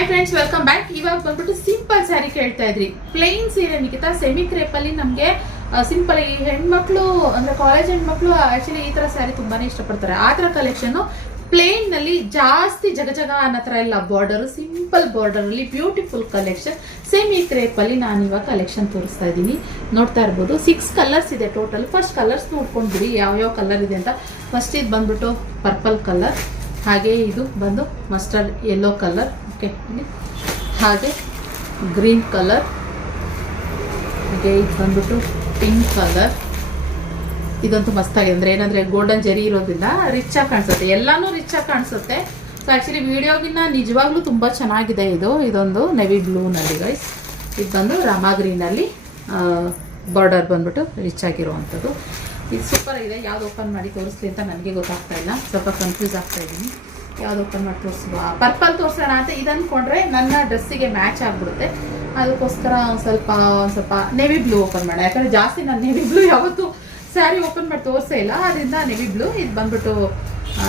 Hi friends, welcome back. ಇವಾಗ ಬಂದ್ಬಿಟ್ಟು simple sari ಕೇಳ್ತಾ ಇದ್ರಿ. ಪ್ಲೇನ್ ಸೀರೆ ನಿಖಿತಾ ಸೆಮಿ ಕ್ರೇಪ್ ಅಲ್ಲಿ ನಮಗೆ ಸಿಂಪಲ್ ಈ ಹೆಣ್ಮಕ್ಳು ಅಂದ್ರೆ ಕಾಲೇಜ್ ಹೆಣ್ಮಕ್ಳು ಆಕ್ಚುಲಿ ಈ ತರ ಸ್ಯಾರಿ ತುಂಬಾನೇ ಇಷ್ಟಪಡ್ತಾರೆ. ಆ ತರ ಕಲೆಕ್ಷನ್ ಪ್ಲೇನ್ ನಲ್ಲಿ ಜಾಸ್ತಿ ಜಗಜಗ ಅನ್ನೋ ತರ ಇಲ್ಲ, ಬಾರ್ಡರ್ ಸಿಂಪಲ್ ಬಾರ್ಡರ್ ಅಲ್ಲಿ ಬ್ಯೂಟಿಫುಲ್ ಕಲೆಕ್ಷನ್ ಸೆಮಿ ಕ್ರೇಪ್ ಅಲ್ಲಿ ನಾನು ಇವಾಗ ಕಲೆಕ್ಷನ್ ತೋರಿಸ್ತಾ ಇದ್ದೀನಿ. ನೋಡ್ತಾ ಇರ್ಬೋದು 6 ಕಲರ್ಸ್ ಇದೆ ಟೋಟಲ್. ಫಸ್ಟ್ ಕಲರ್ಸ್ ನೋಡ್ಕೊಂಡ್ಬಿಡಿ ಯಾವ ಕಲರ್ ಇದೆ ಅಂತ. ಫಸ್ಟ್ ಇದು ಬಂದ್ಬಿಟ್ಟು ಪರ್ಪಲ್ ಕಲರ್, ಹಾಗೆ ಇದು ಬಂದು ಮಸ್ಟರ್ಡ್ ಯೆಲ್ಲೋ ಕಲರ್, ಓಕೆ, ಹಾಗೆ ಗ್ರೀನ್ ಕಲರ್, ಹಾಗೆ ಇದು ಬಂದ್ಬಿಟ್ಟು ಪಿಂಕ್ ಕಲರ್. ಇದಂತೂ ಮಸ್ತಾಗಿದೆ, ಅಂದರೆ ಏನಂದರೆ ಗೋಲ್ಡನ್ ಜರಿ ಇರೋದ್ರಿಂದ ರಿಚ್ ಆಗಿ ಕಾಣಿಸುತ್ತೆ, ಎಲ್ಲಾನು ರಿಚ್ ಆಗಿ ಕಾಣಿಸುತ್ತೆ. ಸೊ ಆ್ಯಕ್ಚುಲಿ ವಿಡಿಯೋಗಿನ್ನ ನಿಜವಾಗ್ಲೂ ತುಂಬ ಚೆನ್ನಾಗಿದೆ. ಇದೊಂದು ನೆವಿ ಬ್ಲೂನಲ್ಲಿ ಗೈಸ್, ಇದು ಬಂದು ರಾಮಾ ಗ್ರೀನಲ್ಲಿ ಬಾರ್ಡರ್ ಬಂದ್ಬಿಟ್ಟು ರಿಚ್ ಆಗಿರುವಂಥದ್ದು. ಇದು ಸೂಪರ್ ಆಗಿದೆ. ಯಾವ್ದು ಓಪನ್ ಮಾಡಿ ತೋರಿಸ್ಲಿ ಅಂತ ನನಗೆ ಗೊತ್ತಾಗ್ತಾ ಇಲ್ಲ, ಸ್ವಲ್ಪ ಕನ್ಫ್ಯೂಸ್ ಆಗ್ತಾ ಇದ್ದೀನಿ. ಯಾವ್ದು ಓಪನ್ ಮಾಡಿ ತೋರಿಸುವ, ಪರ್ಪಲ್ ತೋರಿಸೋಣ ಅಂತ ಇದು ಅಂದ್ಕೊಂಡ್ರೆ ನನ್ನ ಡ್ರೆಸ್ಸಿಗೆ ಮ್ಯಾಚ್ ಆಗಿಬಿಡುತ್ತೆ. ಅದಕ್ಕೋಸ್ಕರ ಒಂದು ಸ್ವಲ್ಪ ನೆವಿ ಬ್ಲೂ ಓಪನ್ ಮಾಡೋಣ. ಯಾಕಂದರೆ ಜಾಸ್ತಿ ನಾನು ನೆವಿ ಬ್ಲೂ ಯಾವತ್ತೂ ಸ್ಯಾರಿ ಓಪನ್ ಮಾಡಿ ತೋರಿಸೇ ಇಲ್ಲ, ಅದರಿಂದ ನೆವಿ ಬ್ಲೂ. ಇದು ಬಂದ್ಬಿಟ್ಟು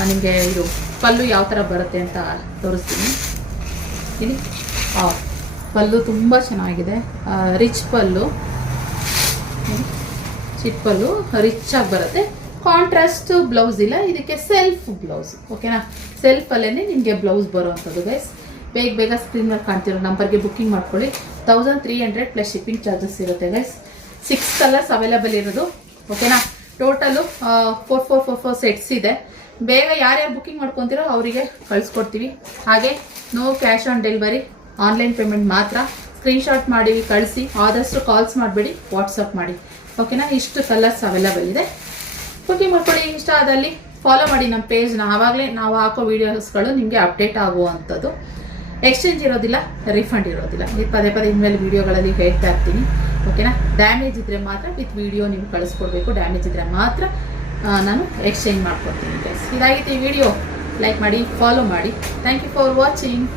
ನಿಮಗೆ ಇದು ಪಲ್ಲು ಯಾವ ಥರ ಬರುತ್ತೆ ಅಂತ ತೋರಿಸ್ತೀನಿ. ಇಲ್ಲಿ ಪಲ್ಲು ತುಂಬ ಚೆನ್ನಾಗಿದೆ, ರಿಚ್ ಪಲ್ಲು, ಚಿಪ್ಪಲ್ಲು ರಿಚ್ ಆಗಿ ಬರುತ್ತೆ. ಕಾಂಟ್ರಾಸ್ಟ್ ಬ್ಲೌಸ್ ಇಲ್ಲ, ಇದಕ್ಕೆ ಸೆಲ್ಫ್ ಬ್ಲೌಸ್, ಓಕೆನಾ. ಸೆಲ್ಫಲ್ಲೇ ನಿಮಗೆ ಬ್ಲೌಸ್ ಬರೋವಂಥದ್ದು ಗೈಸ್. ಬೇಗ ಸ್ಕ್ರೀನ್ ಮೇಲೆ ಕಾಣ್ತಿರೋ ನಂಬರ್ಗೆ ಬುಕ್ಕಿಂಗ್ ಮಾಡ್ಕೊಳ್ಳಿ. 1300 ಪ್ಲಸ್ ಶಿಪ್ಪಿಂಗ್ ಚಾರ್ಜಸ್ ಇರುತ್ತೆ ಗೈಸ್. 6 ಕಲರ್ಸ್ ಅವೈಲೇಬಲ್ ಇರೋದು, ಓಕೆನಾ. ಟೋಟಲು 4 ಸೆಟ್ಸ್ ಇದೆ. ಬೇಗ ಯಾರ್ಯಾರು ಬುಕ್ಕಿಂಗ್ ಮಾಡ್ಕೊತೀರೋ ಅವರಿಗೆ ಕಳಿಸ್ಕೊಡ್ತೀವಿ. ಹಾಗೆ no cash on delivery, online payment ಮಾತ್ರ. ಸ್ಕ್ರೀನ್ಶಾಟ್ ಮಾಡಿ ಕಳಿಸಿ, ಆದಷ್ಟು ಕಾಲ್ಸ್ ಮಾಡಬೇಡಿ, ವಾಟ್ಸಪ್ ಮಾಡಿ, ಓಕೆನಾ. ಇಷ್ಟು ಕಲರ್ಸ್ ಅವೈಲೇಬಲ್ ಇದೆ. ಬುಕ್ಕಿಂಗ್ ಮಾಡ್ಕೊಳ್ಳಿ. ಇಷ್ಟ ಆದಲ್ಲಿ ಫಾಲೋ ಮಾಡಿ ನಮ್ಮ ಪೇಜ್ನ, ಆವಾಗಲೇ ನಾವು ಹಾಕೋ ವೀಡಿಯೋಸ್ಗಳು ನಿಮಗೆ ಅಪ್ಡೇಟ್ ಆಗುವಂಥದ್ದು. ಎಕ್ಸ್ಚೇಂಜ್ ಇರೋದಿಲ್ಲ, ರಿಫಂಡ್ ಇರೋದಿಲ್ಲ. ಇದು ಪದೇ ಇನ್ಮೇಲೆ ವೀಡಿಯೋಗಳಲ್ಲಿ ಹೇಳ್ತಾ ಇರ್ತೀನಿ, ಓಕೆನಾ. ಡ್ಯಾಮೇಜ್ ಇದ್ದರೆ ಮಾತ್ರ ವಿತ್ ವಿಡಿಯೋ ನೀವು ಕಳಿಸ್ಕೊಡ್ಬೇಕು. ಡ್ಯಾಮೇಜ್ ಇದ್ದರೆ ಮಾತ್ರ ನಾನು ಎಕ್ಸ್ಚೇಂಜ್ ಮಾಡ್ಕೊಡ್ತೀನಿ ಗೈಸ್. ಇದಾಗಿತ್ತು ಈ ವಿಡಿಯೋ. ಲೈಕ್ ಮಾಡಿ, ಫಾಲೋ ಮಾಡಿ. Thank you for watching.